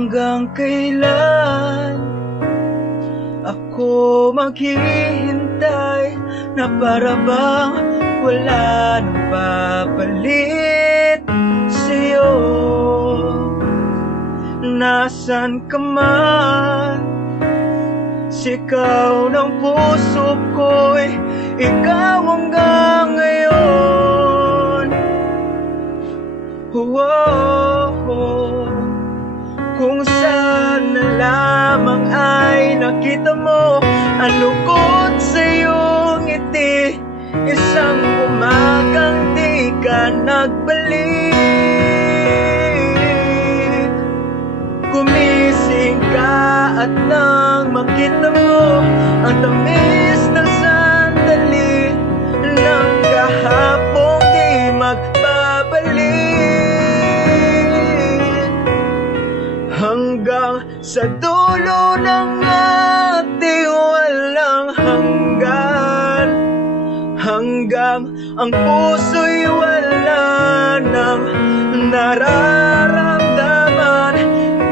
Hanggang kailan ako maghihintay na para bang wala nang papalit sa'yo? Nasaan ka man? Sigaw ng puso ko'y ikaw hanggang ngayon. Kung saan na lamang ay nakita mo ang lungkot sa iyong ngiti, isang umagang di ka nagbalik. Gumising ka at nang makita mo ang tamis ng sandali ng kahapong di magbabalik. Hanggang sa dulo ng ating walang hanggan, hanggang ang puso'y wala nang nararamdaman.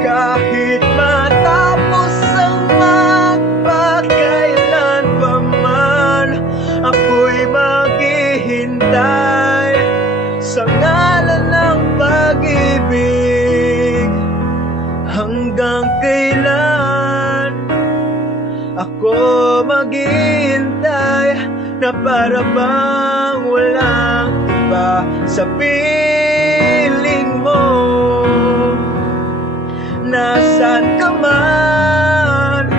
Kahit matapos ang magpakailan pa man, ako'y maghihintay sa ngalan ng pag-ibig. Hanggang kailan ako maghihintay na para bang walang iba sa piling mo? Nasaan ka man?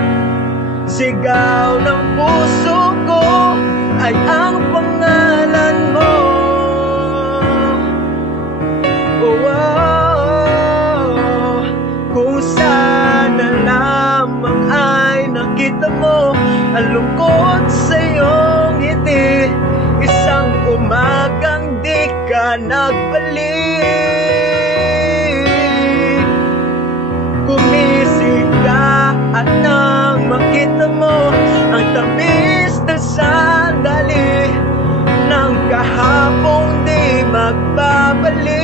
Sigaw ng puso ko ay ang pangalan mo. Kung saan na lamang ay nakita mo ang lungkot sa iyong ngiti, isang umagang di ka nagbalik. Gumising ka at nang makita mo ang tamis na sandali ng kahapong di magbabalik.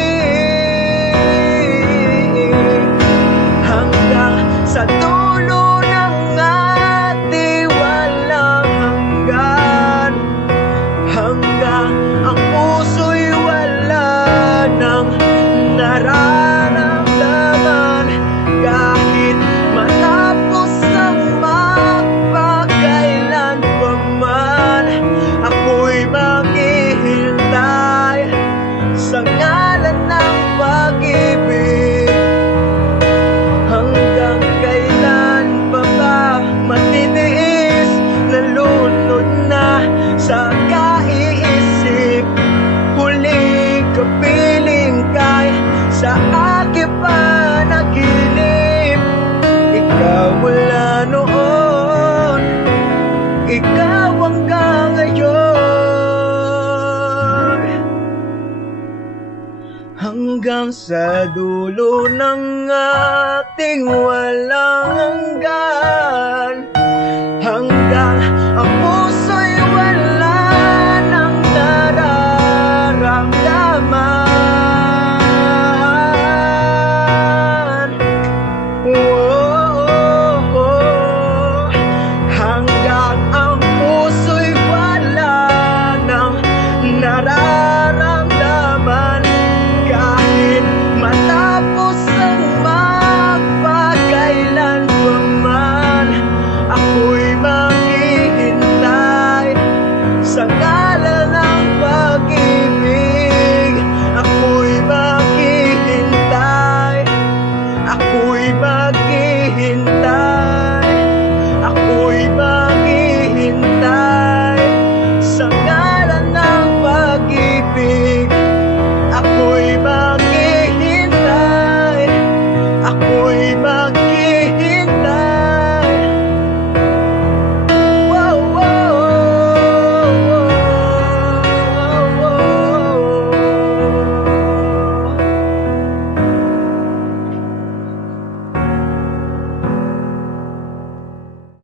Hanggang sa dulo ng ating walang hanggan, hanggang ang puso'y wala nang nararamdaman. Kahit matapos ang magpakailan pa man, ako'y maghihintay sa ngalan ng pag-ibig. Hanggang kailan pa ba matitiis? Nalunod na sa kaiisip, huling kapiling kay sa aking panaginip. Ikaw wala noon, ikaw hanggang ngayon. Hanggang sa dulo ng ating walang hanggan,